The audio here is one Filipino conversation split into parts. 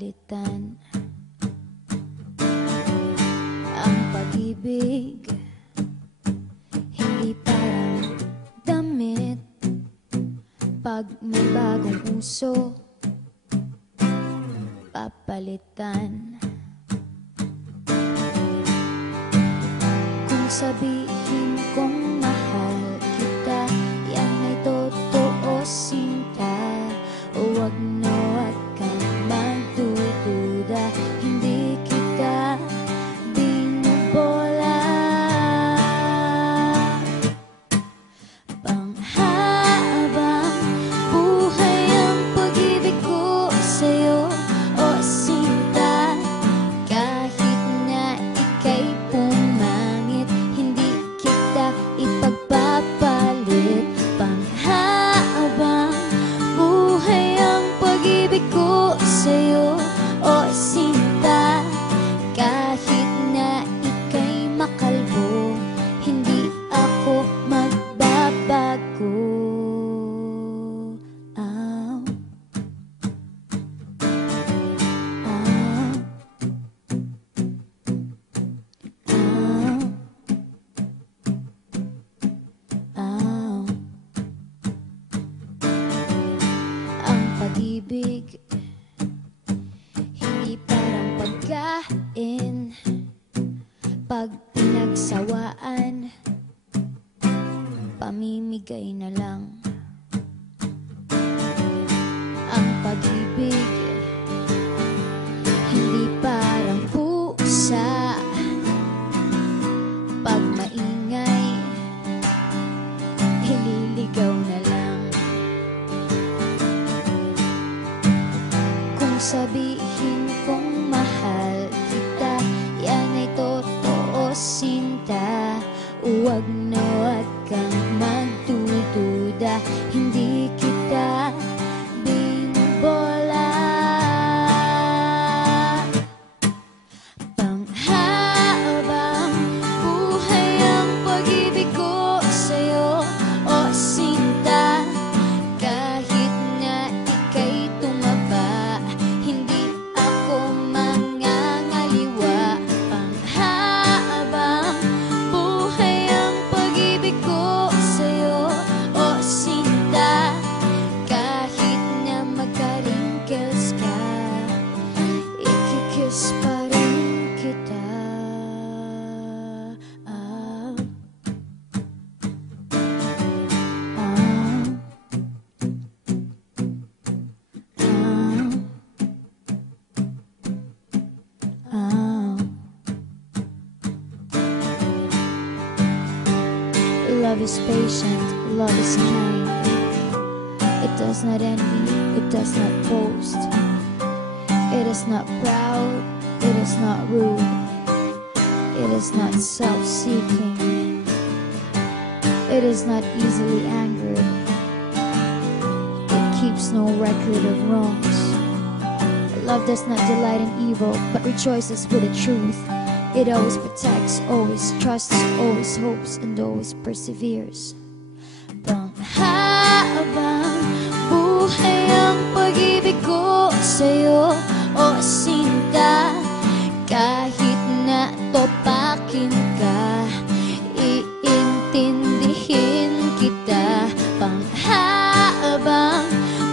papalitan ang pag-ibig. Hindi parang damit pag may bagong uso, papalitan. Kung sabihin kong mahal kita, yan ay totoo, sinta. Huwag na wag kang magdududa, hindi kita binubola. Panghabang buhay ang pag-ibig ko sa'yo, o sinta. Kahit na ika'y pumangit, hindi kita ipagpapalit. Panghabang buhay ang pag-ibig ko sa'yo, o sinta. Kahit na ika'y makalbo, hindi ako magbabago. Ow. Ow. Ow. Ow. Ang pag-ibig hindi parang pagkain, pag pinagsawaan, pamimigay na lang. Ang pag-ibig hindi parang pusa, pag maingay, hililigaw na lang. Kung sabihin kong mahal kita, yan ay totoo, sinta. Huwag na wag kang magdududa, hindi kita binubola. Panghabang buhay ang pag-ibig ko sa'yo, o sinta. Kahit na ika'y tumaba, hindi ako mangangaliwa. Panghabang buhay ang pag-ibig ko sa'yo, o sinta. Kahit na magka-wrinkles ka, ikikiss pa rin kita. Ah. Ah. Ah. Love is patient, love is kind. It does not envy, it does not boast. It is not proud, it is not rude. It is not self-seeking. It is not easily angered. It keeps no record of wrongs. Love does not delight in evil, but rejoices with the truth. It always protects, always trusts, always hopes, and always perseveres. Panghabang buhay ang pag-ibig ko sa'yo, o sinta. Kahit na topakin ka, iintindihin kita. Panghabang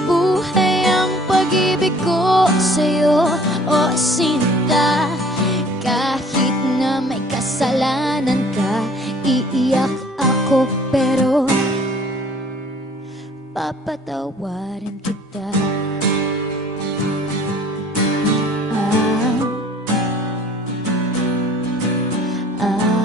buhay ang pag-ibig ko sa'yo, o sinta. Kahit na may kasalanan ka, iiyak ako pero papatawarin kita. Ah. Ah.